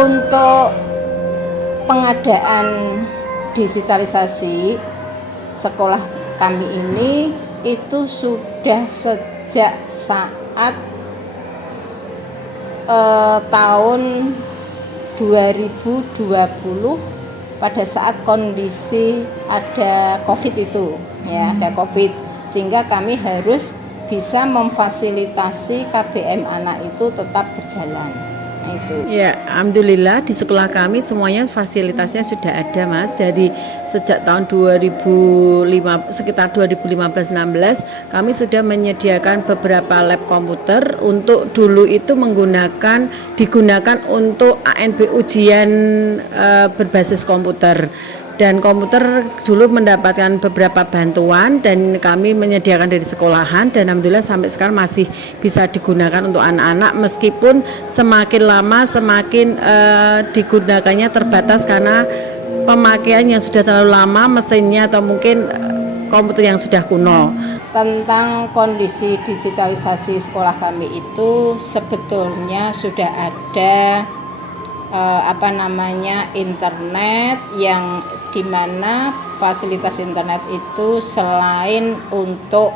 Untuk pengadaan digitalisasi sekolah kami ini itu sudah sejak saat tahun 2020 pada saat kondisi ada COVID itu ya, ada COVID, sehingga kami harus bisa memfasilitasi KBM anak itu tetap berjalan. Itu. Ya, alhamdulillah di sekolah kami semuanya fasilitasnya sudah ada, Mas. Jadi sejak tahun 2005 sekitar 2015-16 kami sudah menyediakan beberapa lab komputer untuk dulu itu digunakan untuk ANB ujian berbasis komputer. Dan komputer dulu mendapatkan beberapa bantuan dan kami menyediakan dari sekolahan, dan alhamdulillah sampai sekarang masih bisa digunakan untuk anak-anak, meskipun semakin lama semakin digunakannya terbatas karena pemakaian yang sudah terlalu lama mesinnya atau mungkin komputer yang sudah kuno. Tentang kondisi digitalisasi sekolah kami itu sebetulnya sudah ada internet, yang dimana fasilitas internet itu selain untuk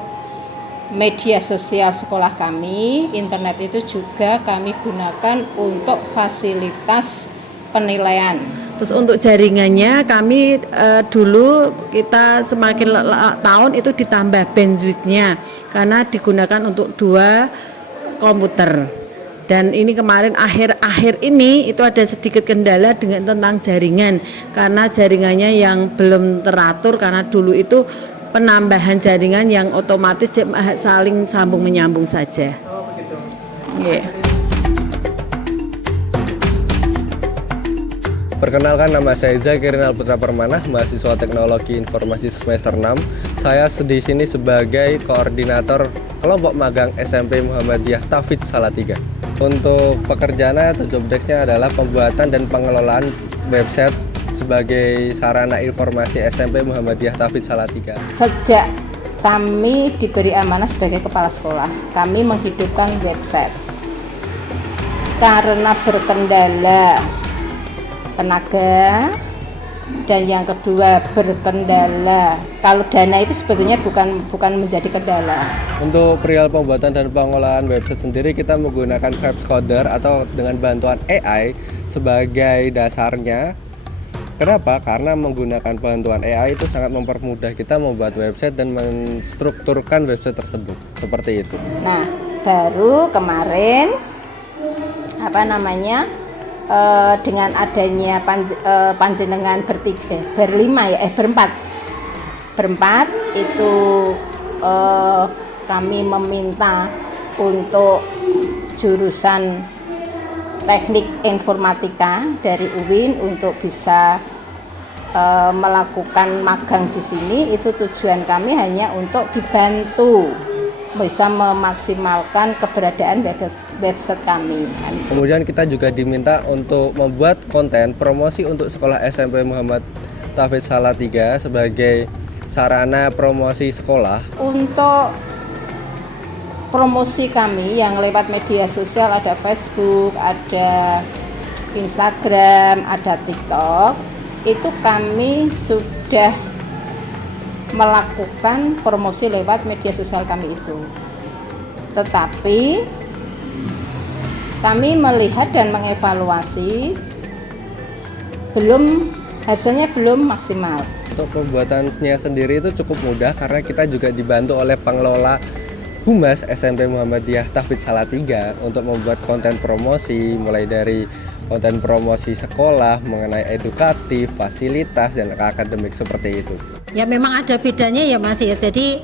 media sosial sekolah kami, internet itu juga kami gunakan untuk fasilitas penilaian. Terus untuk jaringannya kami dulu kita semakin tahun itu ditambah bandwidth-nya karena digunakan untuk 2 komputer. Dan ini kemarin akhir ini itu ada sedikit kendala dengan tentang jaringan, karena jaringannya yang belum teratur, karena dulu itu penambahan jaringan yang otomatis saling sambung menyambung saja. Oh begitu. Yeah. Perkenalkan, nama saya Zakir Rinal Putra Permana, mahasiswa Teknologi Informasi semester 6. Saya di sini sebagai koordinator kelompok magang SMP Muhammadiyah Tauhid Salatiga. Untuk pekerjaannya atau job desk-nya adalah pembuatan dan pengelolaan website sebagai sarana informasi SMP Muhammadiyah Tauhid Salatiga. Sejak kami diberi amanah sebagai kepala sekolah, kami menghidupkan website. Karena berkendala tenaga, dan yang kedua berkendala, kalau dana itu sebetulnya bukan menjadi kendala. Untuk perihal pembuatan dan pengelolaan website sendiri, kita menggunakan Webcoder atau dengan bantuan AI sebagai dasarnya. Kenapa? Karena menggunakan bantuan AI itu sangat mempermudah kita membuat website dan menstrukturkan website tersebut. Seperti itu. Nah, baru kemarin dengan adanya panjenengan berempat itu kami meminta untuk jurusan teknik informatika dari UIN untuk bisa melakukan magang di sini. Itu tujuan kami hanya untuk dibantu bisa memaksimalkan keberadaan website kami. Kemudian kita juga diminta untuk membuat konten promosi untuk sekolah SMP Muhammad Tauhid Salatiga sebagai sarana promosi sekolah. Untuk promosi kami yang lewat media sosial, ada Facebook, ada Instagram, ada TikTok, itu kami sudah melakukan promosi lewat media sosial kami itu. Tetapi kami melihat dan mengevaluasi hasilnya belum maksimal. Untuk pembuatannya sendiri itu cukup mudah karena kita juga dibantu oleh pengelola Humas SMP Muhammadiyah Tauhid Salatiga untuk membuat konten promosi, mulai dari konten promosi sekolah mengenai edukatif, fasilitas, dan akademik seperti itu. Ya memang ada bedanya ya Mas ya. Jadi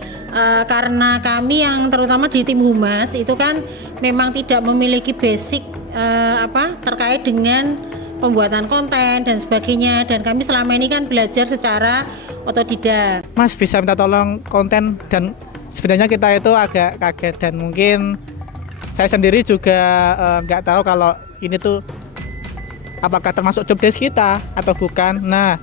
karena kami yang terutama di tim Humas itu kan memang tidak memiliki basic terkait dengan pembuatan konten dan sebagainya, dan kami selama ini kan belajar secara otodidak. Mas bisa minta tolong konten, dan sebenarnya kita itu agak kaget dan mungkin saya sendiri juga nggak tahu kalau ini tuh apakah termasuk job desk kita atau bukan. Nah,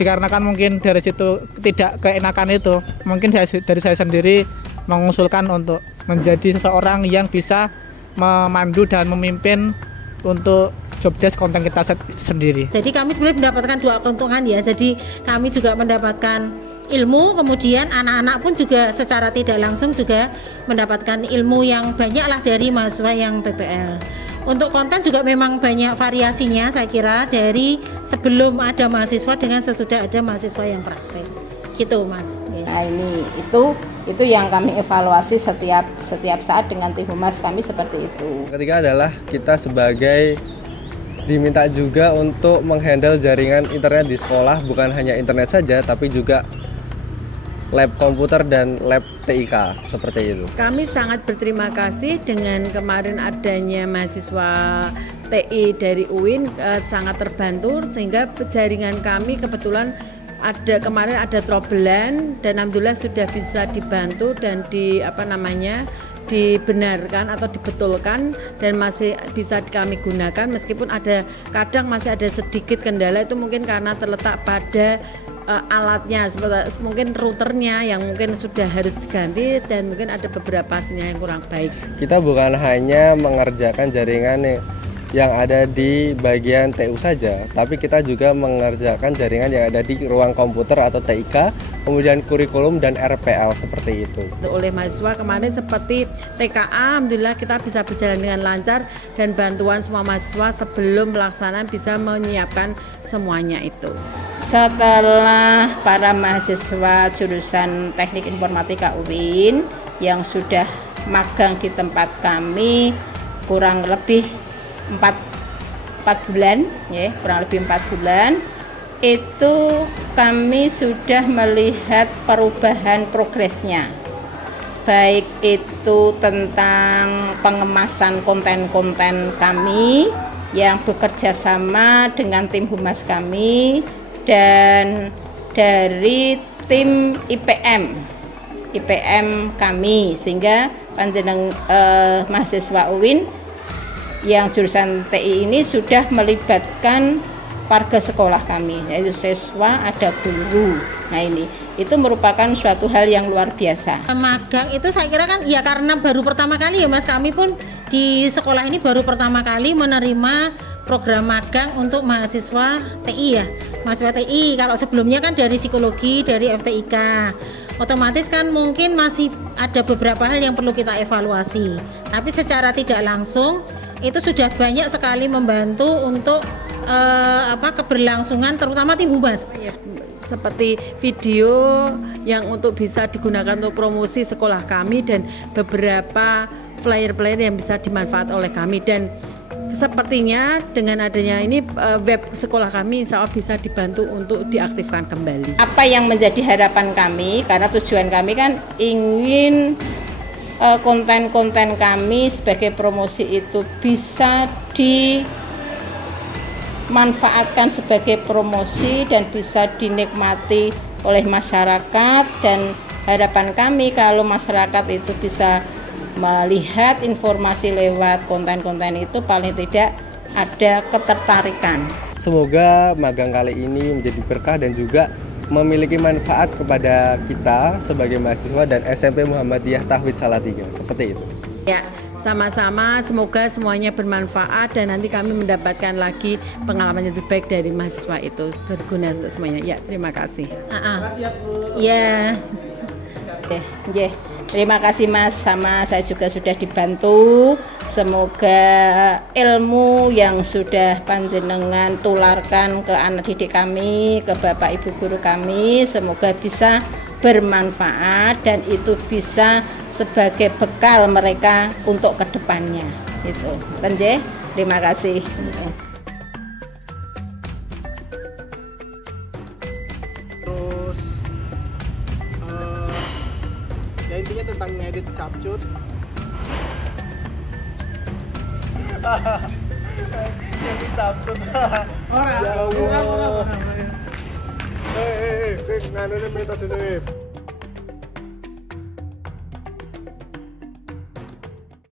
dikarenakan mungkin dari situ tidak keenakan itu, mungkin dari saya sendiri mengusulkan untuk menjadi seseorang yang bisa memandu dan memimpin untuk job desk konten kita sendiri. Jadi kami sebenarnya mendapatkan dua keuntungan ya. Jadi kami juga mendapatkan ilmu, kemudian anak-anak pun juga secara tidak langsung juga mendapatkan ilmu yang banyak lah dari mahasiswa yang PPL. Untuk konten juga memang banyak variasinya saya kira, dari sebelum ada mahasiswa dengan sesudah ada mahasiswa yang praktek. Gitu Mas. Ya. Nah ini itu yang kami evaluasi setiap saat dengan tim humas kami seperti itu. Ketiga adalah kita sebagai diminta juga untuk menghandle jaringan internet di sekolah, bukan hanya internet saja tapi juga lab komputer dan lab TIK seperti itu. Kami sangat berterima kasih dengan kemarin adanya mahasiswa TI dari UIN, sangat terbantu sehingga jaringan kami kebetulan kemarin ada trouble-an dan alhamdulillah sudah bisa dibantu dan dibenarkan atau dibetulkan dan masih bisa kami gunakan meskipun kadang masih ada sedikit kendala, itu mungkin karena terletak pada alatnya, mungkin routernya yang mungkin sudah harus diganti dan mungkin ada beberapa sinyal yang kurang baik. Kita bukan hanya mengerjakan jaringan yang ada di bagian TU saja, tapi kita juga mengerjakan jaringan yang ada di ruang komputer atau TIK, kemudian kurikulum dan RPL seperti itu. Oleh mahasiswa kemarin seperti TKA, alhamdulillah kita bisa berjalan dengan lancar dan bantuan semua mahasiswa sebelum pelaksanaan bisa menyiapkan semuanya itu. Setelah para mahasiswa jurusan Teknik Informatika UIN yang sudah magang di tempat kami kurang lebih 4 bulan ya, kurang lebih 4 bulan, itu kami sudah melihat perubahan progresnya, baik itu tentang pengemasan konten-konten kami yang bekerja sama dengan tim humas kami dan dari tim IPM kami, sehingga panjenengan mahasiswa UIN yang jurusan TI ini sudah melibatkan warga sekolah kami, yaitu siswa, ada guru. Nah ini itu merupakan suatu hal yang luar biasa. Magang itu saya kira kan ya karena baru pertama kali ya Mas, kami pun di sekolah ini baru pertama kali menerima program magang untuk mahasiswa TI ya. Mahasiswa TI, kalau sebelumnya kan dari psikologi, dari FTIK. Otomatis kan mungkin masih ada beberapa hal yang perlu kita evaluasi. Tapi secara tidak langsung itu sudah banyak sekali membantu untuk keberlangsungan terutama tim humas. Seperti video yang untuk bisa digunakan untuk promosi sekolah kami dan beberapa flyer-flyer yang bisa dimanfaat oleh kami, dan sepertinya dengan adanya ini web sekolah kami insya Allah bisa dibantu untuk diaktifkan kembali. Apa yang menjadi harapan kami, karena tujuan kami kan ingin konten-konten kami sebagai promosi itu bisa dimanfaatkan sebagai promosi dan bisa dinikmati oleh masyarakat, dan harapan kami kalau masyarakat itu bisa melihat informasi lewat konten-konten itu paling tidak ada ketertarikan. Semoga magang kali ini menjadi berkah dan juga memiliki manfaat kepada kita sebagai mahasiswa dan SMP Muhammadiyah Tauhid Salatiga, seperti itu. Ya, sama-sama, semoga semuanya bermanfaat dan nanti kami mendapatkan lagi pengalaman yang lebih baik dari mahasiswa itu, berguna untuk semuanya. Ya, terima kasih. Ya. Terima kasih Mas, sama saya juga sudah dibantu. Semoga ilmu yang sudah panjenengan tularkan ke anak didik kami, ke Bapak Ibu guru kami, semoga bisa bermanfaat dan itu bisa sebagai bekal mereka untuk kedepannya. Itu. Terima kasih. Ya intinya tentang ngedit capcut. Ngedit capcut. Ora. Ya Allah. Hei, ngene metode